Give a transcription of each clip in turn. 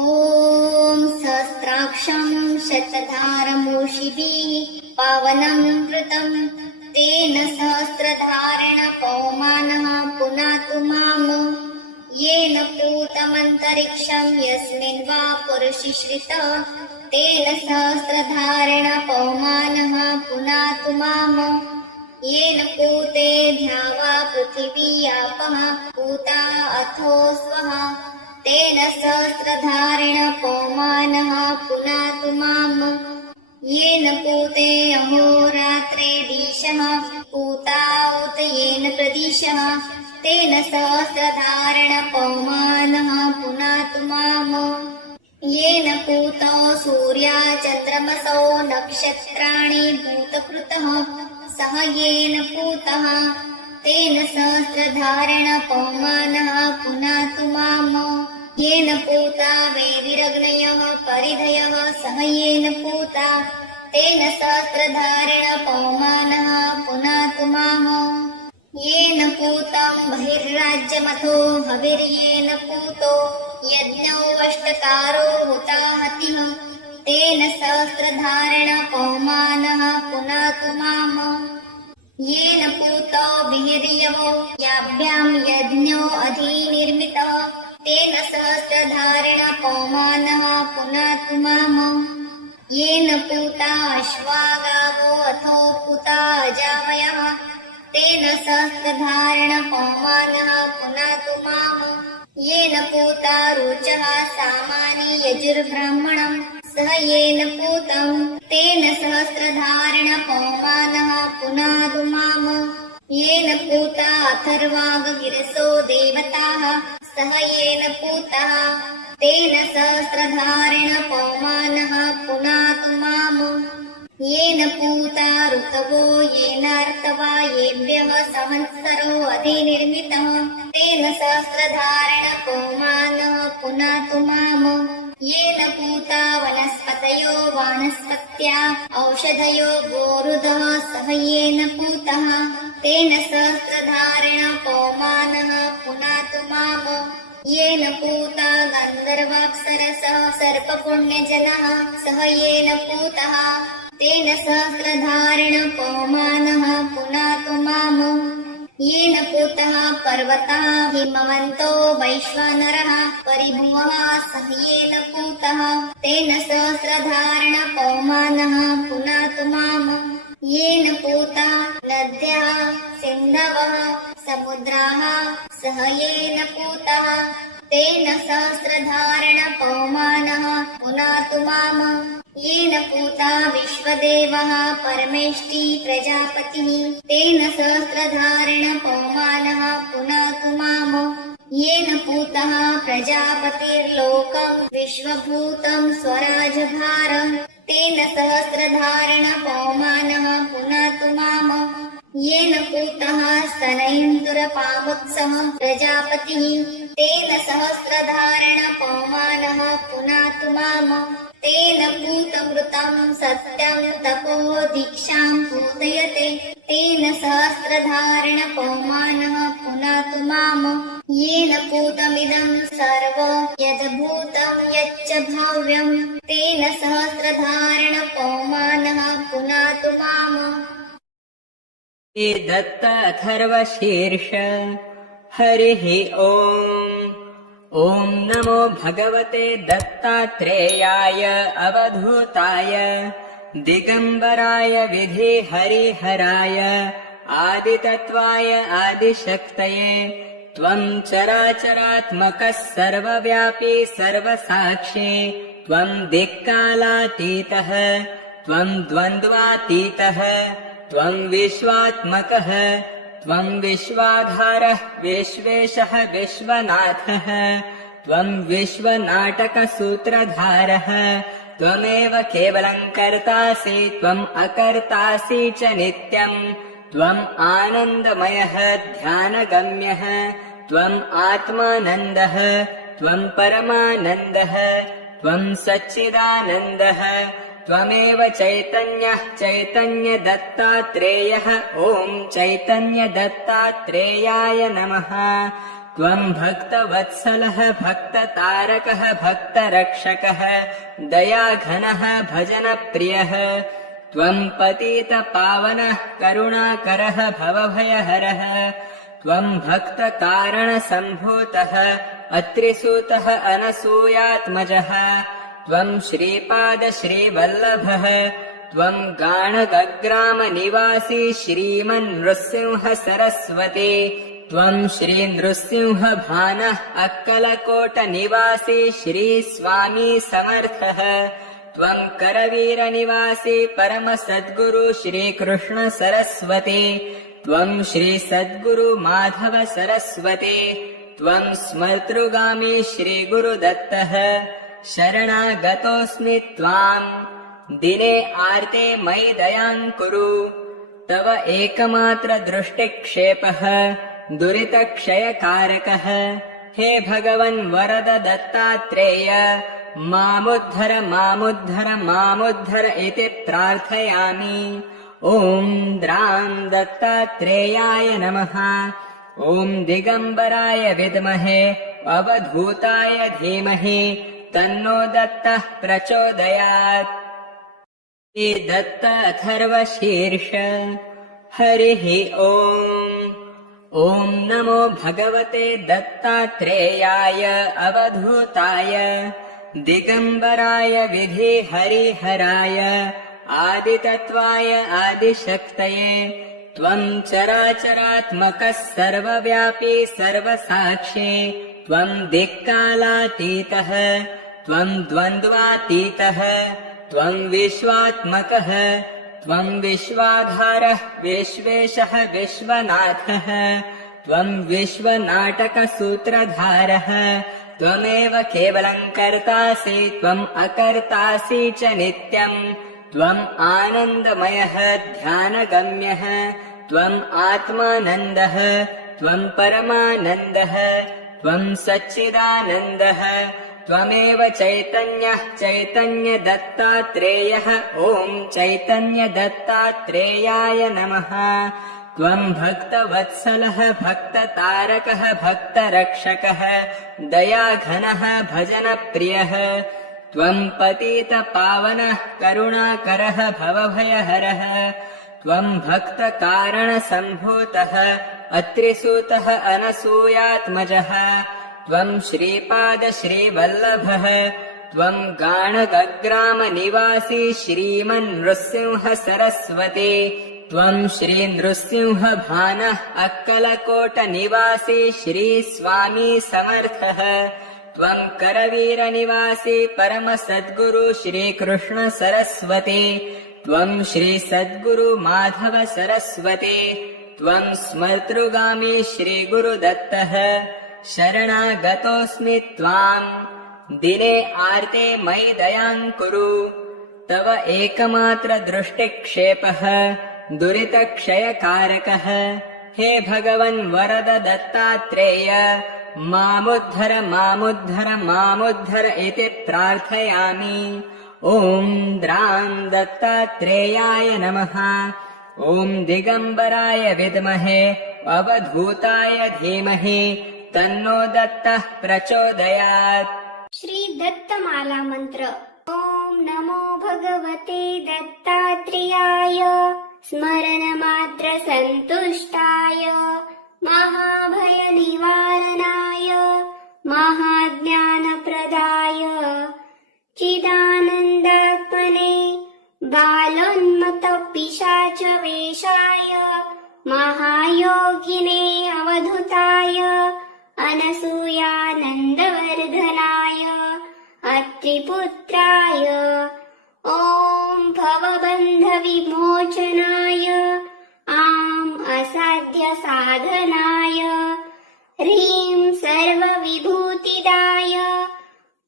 ॐ सहस्राक्षं शतधारमूषिभिः पावनं कृतं तेन सहस्रधारेण पवमानः पुनातु माम् येन पूतमन्तरिक्षं यस्मिन् वा पुरुषि श्रितः तेन सहस्रधारेण पवमानः पुनातु माम् येन पूते ध्यावा पृथिवी आपः पूता अथो स्वः तेन सहस्रधारेण पवमानः पुनातु माम् येन पूते अहोरात्रे दिशः पूता उत येन प्रदिशः तेन सहस्रधारेण पवमानः पुनातु माम् येन पूतो सूर्या चन्द्रमसो नक्षत्राणि भूतकृतः सह येन पूतः तेन सहस्रधारेण पवमानः पुनातु माम् येन पूता वेदिरग्नयः परिधयः सह येन पूता तेन सहस्रधारेण पवमानः पुनातु माम् येन पूतं बहिर्राज्यमथो हविर्येन पूतो यज्ञो अष्टकारो हुताहतिः तेन सहस्रधारेण पवमानः पुनातु माम् येन पूतो विहिर्यवो याभ्यां यज्ञो अधिनिर्मितः तेन सहस्रधारेण पवमानः पुनातु माम् येन पूता अश्वागावो अथो पूता अजावयः तेन सहस्रधारेण पवमानः पुनातु माम् येन पूता रुचः सामानि यजुर्ब्राह्मणम् सह येन पूतं तेन सहस्रधारेण पवमानः पुनातु माम् येन पूता अथर्वागगिरसो देवताः सह येन पूतः तेन सहस्रधारेण पवमानः पुनातु माम् येन पूता ऋतवो येनार्तवा येभ्यः संवत्सरो अधिनिर्मितः तेन सहस्रधारेण पवमानः पुनातु माम् येन पूता वनस्पतयो वानस्पत्या औषधयो गोरुदः सह येन पूतः तेन सहस्रधारेण पवमानः पुनातु माम् येन पूता गन्धर्वाप्सरसः सर्पपुण्यजनः सह येन पूतः तेन सहस्रधारेण पवमानः पुनातु माम् येन पूतः पर्वता हिमवन्तो वैश्वानरः परिभुवः सह येन पूतः तेन सहस्रधारेण पवमानः पुनातु माम् येन पूता नद्यः सिन्धवः समुद्राः सह येन पूतः तेन सहस्रधारेण पवमानः पुनातु माम् येन पूता विश्वदेवः परमेष्टि प्रजापतिः तेन सहस्रधारेण पवमानः पुनातु माम् येन पूतः प्रजापतिर्लोकं विश्वभूतं स्वराजभारम् तेन सहस्रधारेण पवमानः पुनातु माम् येन पूतः स्तनयन्तुरपामुत्सः प्रजापतिः तेन सहस्रधारेण पवमानः पुनातु माम् तेन पूतमृतं सत्यं तपो दीक्षां पूतयते तेन सहस्रधारेण पवमानः पुनातु माम् येन पूतमिदं सर्वं यद्भूतं यच्च भाव्यं तेन सहस्रधारेण पवमानः पुनातु माम् दत्त अथर्वशीर्ष हरिः ओम् ॐ नमो भगवते दत्तात्रेयाय अवधूताय दिगम्बराय विधिहरिहराय आदितत्त्वाय आदिशक्तये त्वं चराचरात्मकः सर्वव्यापी सर्वसाक्षी त्वं दिक्कालातीतः त्वं द्वन्द्वातीतः त्वं विश्वात्मकः त्वं विश्वाधारः विश्वेशः विश्वनाथः त्वं विश्वनाटकसूत्रधारः त्वमेव केवलं कर्तासि त्वम् अकर्तासि च नित्यम् त्वम् आनन्दमयः ध्यानगम्यः त्वम् आत्मानन्दः त्वम् परमानन्दः त्वम् सच्चिदानन्दः त्वमेव चैतन्यः चैतन्यदत्तात्रेयः ॐ चैतन्यदत्तात्रेयाय नमः त्वं भक्तवत्सलः भक्ततारकः भक्तरक्षकः दयाघनः भजनप्रियः त्वं पतितपावनः करुणाकरः भवभयहरः त्वं भक्तकारणसम्भूतः अत्रिसूतः अनसूयात्मजः त्वं श्रीपादश्रीवल्लभः त्वं गाणगग्रामनिवासी श्रीमन्नृसिंह सरस्वती त्वं श्रीनृसिंहभानः अक्कलकोटनिवासी श्रीस्वामी समर्थः त्वं करवीरनिवासी परमसद्गुरु श्रीकृष्ण सरस्वती त्वं श्रीसद्गुरु माधव सरस्वती त्वं स्मर्तृगामी श्रीगुरुदत्तः शरणागतोऽस्मि त्वाम् दिने आर्ते मयि दयां कुरु तव एकमात्र दृष्टिक्षेपः दुरितक्षयकारकः हे भगवन् वरद दत्तात्रेय मामुद्धर मामुद्धर मामुद्धर इति प्रार्थयामि। ॐ द्रां दत्तात्रेयाय नमः। ॐ दिगम्बराय विद्महे अवधूताय धीमहि तन्नो दत्तः प्रचोदयात्। श्री दत्त अथर्वशीर्ष। हरिः ॐ। ॐ नमो भगवते दत्तात्रेयाय अवधूताय दिगम्बराय विधिहरिहराय आदितत्त्वाय आदिशक्तये त्वं चराचरात्मकः सर्वव्यापी सर्वसाक्षी त्वं दिक्कालातीतः त्वं द्वन्द्वातीतः त्वं विश्वात्मकः त्वं विश्वाधारः विश्वेशः विश्वनाथः त्वं विश्वनाटकसूत्रधारः त्वमेव केवलं कर्तासि त्वम् अकर्तासि च नित्यम् त्वम् आनन्दमयः ध्यानगम्यः त्वम् आत्मानन्दः त्वम् परमानन्दः त्वम् सच्चिदानन्दः त्वमेव चैतन्यः चैतन्यदत्तात्रेयः ॐ चैतन्यदत्तात्रेयाय नमः। त्वं भक्तवत्सलः भक्ततारकः भक्तरक्षकः दयाघनः भजनप्रियः त्वं पतितपावनः करुणाकरः भवभयहरः त्वं भक्तकारणसम्भूतः अत्रिसूतः अनसूयात्मजः त्वं श्रीपादश्रीवल्लभः त्वं गाणगग्रामनिवासी श्रीमन्नृसिंह सरस्वती त्वं श्रीनृसिंहभानः अक्कलकोटनिवासी श्रीस्वामी समर्थः त्वं करवीरनिवासी परमसद्गुरु श्रीकृष्ण सरस्वती त्वं श्रीसद्गुरु माधव सरस्वती त्वं स्मर्तृगामी श्रीगुरुदत्तः शरणागतोऽस्मि त्वाम् दिने आर्ते मयि दयां कुरु तव एकमात्र दृष्टिक्षेपः दुरितक्षयकारकः हे भगवन् वरद दत्तात्रेय मामुद्धर मामुद्धर मामुद्धर इति प्रार्थयामि। ॐ द्रां दत्तात्रेयाय नमः। ॐ दिगम्बराय विद्महे अवधूताय धीमहि तन्नो दत्तः प्रचोदयात्। श्री दत्तमाला मंत्र। ॐ नमो भगवते दत्तात्रेयाय स्मरण मात्र संतुष्टाय महाभय निवारणाय महाज्ञानप्रदाय चिदानन्दात्मने बालोन्मत्त पिशाच वेशाय महायोगिने अवधूताय अनसूयानन्दवर्धनाय अत्रिपुत्राय ॐ भवबन्धविमोचनाय आम् असाध्यसाधनाय ह्रीं सर्वविभूतिदाय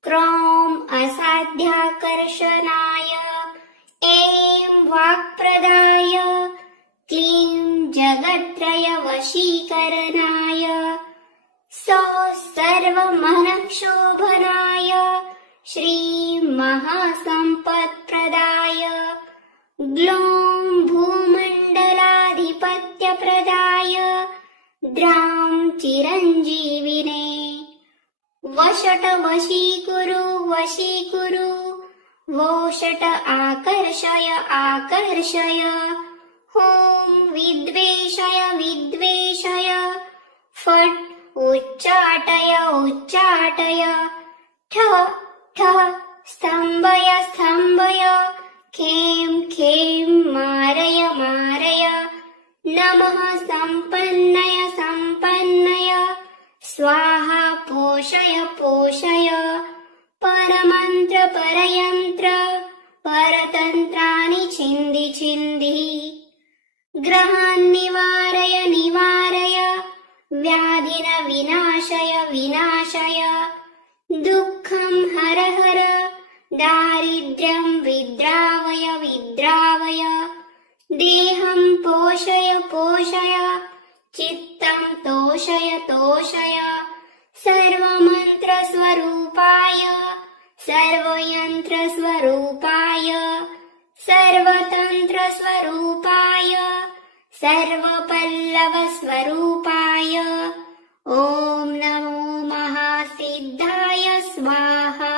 क्रों असाध्याकर्षणाय ऐं वाक्प्रदाय क्लीं जगत्त्रयवशीकरणाय सौः सर्वमनःशोभनाय श्रीमहासम्पत्प्रदाय ग्लौं भूमण्डलाधिपत्यप्रदाय द्रां चिरञ्जीविने वषट वशीकुरु वशीकुरु वोषट आकर्षय आकर्षय ॐ विद्वेषय विद्वेषय फट् उच्चाटय उच्चाटय ठ ठ स्तम्भय स्तम्भय खें खें मारय मारय नमः सम्पन्नय सम्पन्नय स्वाहा पोषय पोषय परमन्त्र परयन्त्र परतन्त्राणि छिन्दि छिन्दि ग्रहान् निवारय निवारय व्याधिन विनाशय विनाशय दुःखं हर हर दारिद्र्यं विद्रावय विद्रावय देहं पोषय पोषय चित्तं तोषय तोषय सर्वमन्त्रस्वरूपाय सर्वयन्त्रस्वरूपाय सर्वतन्त्रस्वरूपाय सर्वपल्लवस्वरूपाय ॐ नमो महासिद्धाय स्वाहा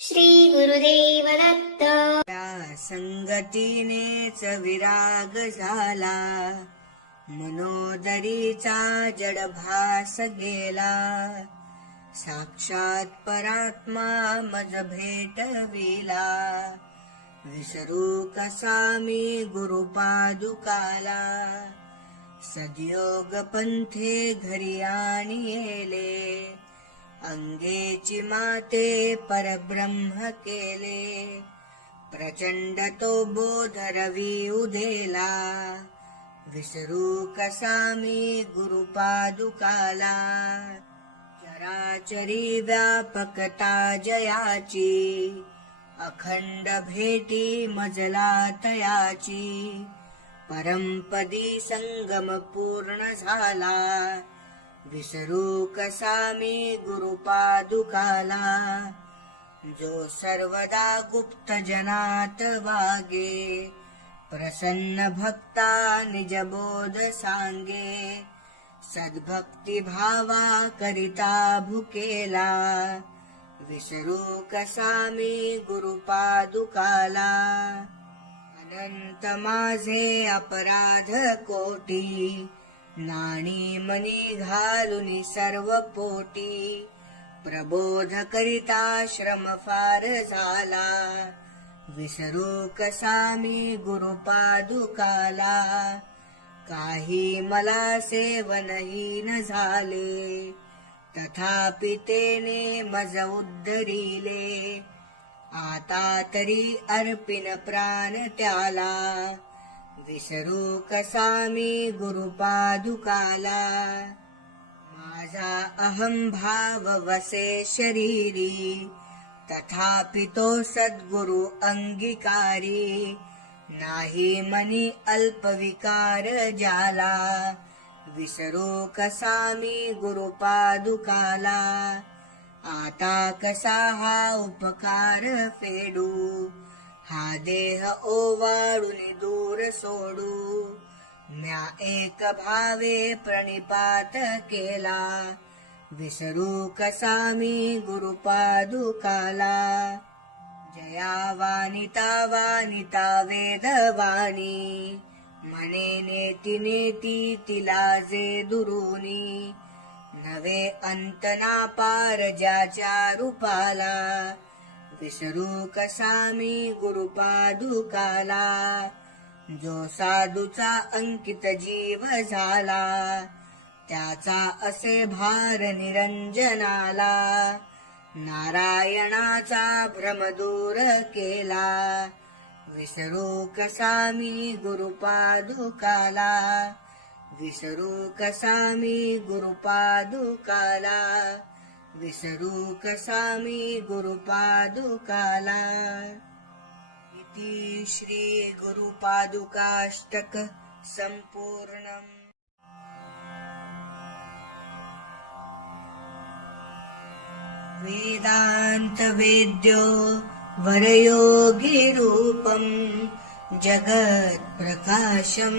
श्री गुरुदेव दत्त त्या संगतीनेच विराग झाला मनोदरीचा जडभास गेला साक्षात परात्मा मज भेटविला विसरू कसा मी गुरुपादुकाला सद्योग पंथे घरी आणि येले अंगेची माते परब्रह्म केले प्रचंड तो बोध रवी उदेला विसरू कसा मी गुरुपादुकाला चराचरी व्यापकता जयाची अखंड भेटी मजला तयाची परमपदी संगम पूर्ण झाला विसरू कसा मी गुरुपादुकाला जो सर्वदा गुप्त जनात वागे प्रसन्न भक्ता निजबोध सांगे सद्भक्ती भावा करिता भुकेला विसरू कसा मी गुरुपादुकाला अनंत माझे अपराध कोटी नाणी मनी घालून सर्व पोटी प्रबोध करिता श्रम फार झाला विसरू कसा मी गुरुपादुकाला काही मला सेवनहीन झाले तथापि तेने मज उद्धरिले आता तरी अर्पिन प्राण त्याला विसरू कसा मी गुरुपादुकाला माझा अहंभाव वसे शरीरी तथापि तो सद्गुरु अंगीकारी नाही मनी अल्पविकार जाला विसरू कसा मी गुरुपादुकाला आता कसा हा उपकार फेडू हा देह ओवाळून दूर सोडू म्या एक भावे प्रणिपात केला विसरू कसा मी गुरुपादुकाला जया वानिता वानिता वेदवाणी म्हणे नेती नेती तिला जे दुरुनी नवे अंत ना पार ज्याच्या रूपाला विसरू कसा मी गुरुपादुकाला जो साधूचा अंकित जीव झाला त्याचा असे भार निरंजनाला नारायणाचा भ्रम दूर केला विसरू कसा मी गुरुपादुकाला विसरू कसा मी गुरुपादुकाला विसरू कसा मी गुरुपादुकाला इति श्री गुरुपादुकाष्टक संपूर्णम् वेदांत वेद्यो वरयोगी रूपम जगत प्रकाशम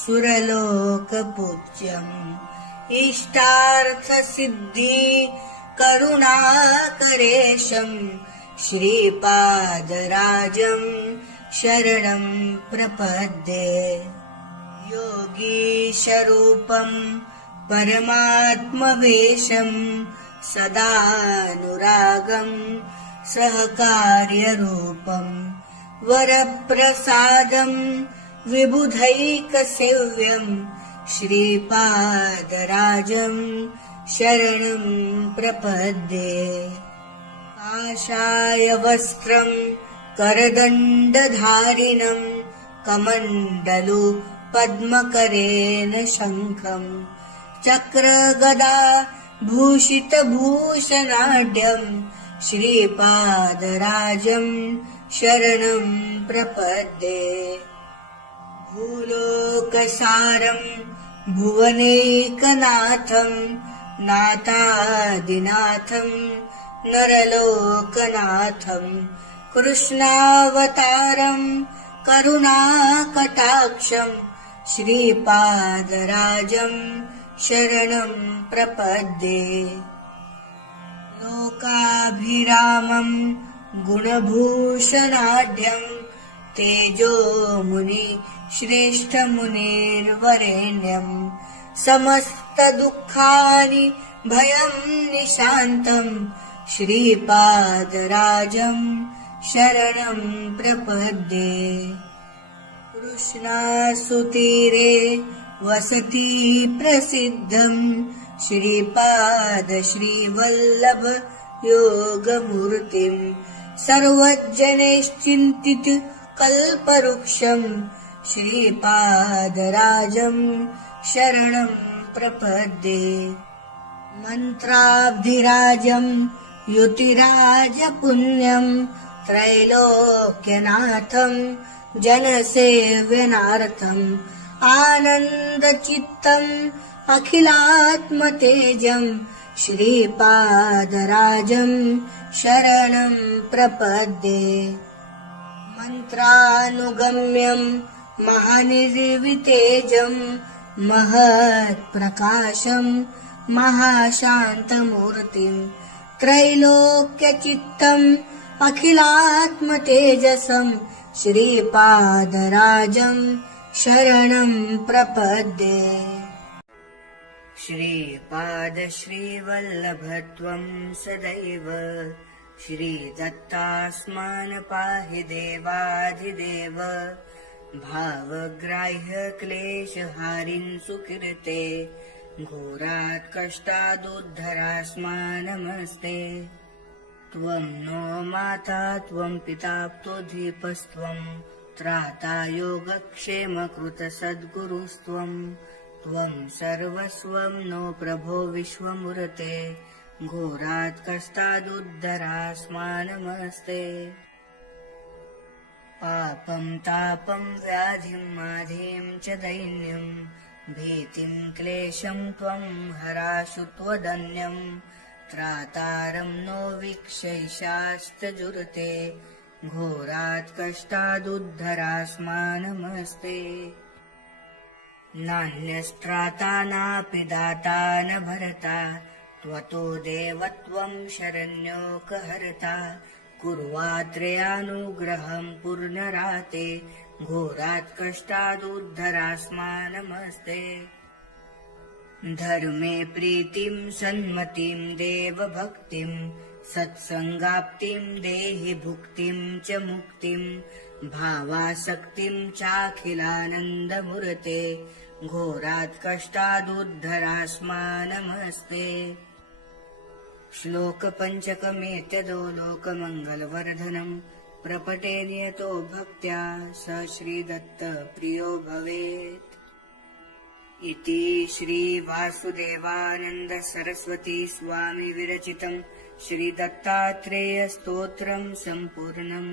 सुरलोकपूज्यम् इष्टार्थसिद्धि करुणाकरेशम् श्रीपादराजम् शरणं प्रपद्ये योगीशरूपम् परमात्मवेशम् सदानुरागम् सहकार्यरूपम् वरप्रसादम् विबुधैकसेव्यम् श्रीपादराजम् शरणं प्रपद्ये काषाय वस्त्रम् करदण्डधारिणम् कमण्डलु पद्मकरेण शङ्खम् चक्रगदा भूषितभूषणाढ्यम् श्रीपादराजम् शरणं प्रपद्ये भूलोकसारम् भुवनैकनाथम् नाथादिनाथम् नरलोकनाथम् कृष्णावतारम् करुणाकटाक्षम् श्रीपादराजम् शरणं प्रपद्ये लोकाभिरामम् गुणभूषणाढ्यम् तेजोमुनि श्रेष्ठमुनिर्वरेण्यम् समस्तदुःखानि भयं निशान्तम् श्रीपादराजम् शरणं प्रपद्ये कृष्णासुतीरे वसति प्रसिद्धम् श्रीपाद श्रीवल्लभ योगमूर्तिम् सर्वजनैश्चिन्तित कल्पवृक्षम् श्रीपादराजम् शरणं प्रपद्ये मन्त्राब्धिराजम् युतिराजपुण्यम् त्रैलोक्यनाथम् जनसेव्यनार्थम् आनन्दचित्तम् अखिलात्मतेजम् श्रीपादराजम् शरणं प्रपद्ये मन्त्रानुगम्यम् महानिर्वितेजम् महत्प्रकाशम् महाशान्तमूर्तिम् त्रैलोक्यचित्तम् अखिलात्मतेजसम् श्रीपादराजम् शरणं प्रपद्ये श्रीपाद श्रीवल्लभत्वं सदैव श्रीदत्तास्मान् पाहि देवाधिदेव भावग्राह्य क्लेशहारिन् सुकीर्ते घोरात् कष्टादुद्धरास्मा नमस्ते त्वं नो माता त्वं पिता त्वधीपस्त्वं त्राता योगक्षेमकृतसद्गुरुस्त्वं त्वं सर्वस्वं नो प्रभो विश्वमूर्ते घोरात् कष्टादुद्धरास्मा नमस्ते पापं तापं व्याधिं माधिं च दैन्यं भीतिं क्लेशं त्वं हराशु त्वदन्यं त्रातारं नो वीक्षैषास्तजुर्ते घोरात् कष्टादुद्धरास्मा नमस्ते नान्यस्त्राता नापि दाता न भरता त्वतो देवत्वं शरण्योकहर्ता कुर्वात्रयानुग्रहं पूर्णराते घोरात् कष्टादुद्धरास्मा नमस्ते धर्मे प्रीतिं सन्मतिं देवभक्तिं सत्संगाप्तिं देहि भुक्तिं च मुक्तिं भावासक्तिं चाखिलानन्दमूर्ते घोरात् कष्टादुद्धरास्मा नमस्ते श्लोकपञ्चकमेतदो लोकमङ्गलवर्धनम् प्रपटे नियतो भक्त्या स श्रीदत्त प्रियो भवेत् इति श्रीवासुदेवानन्द सरस्वती स्वामी विरचितम् श्रीदत्तात्रेय स्तोत्रम् सम्पूर्णम्।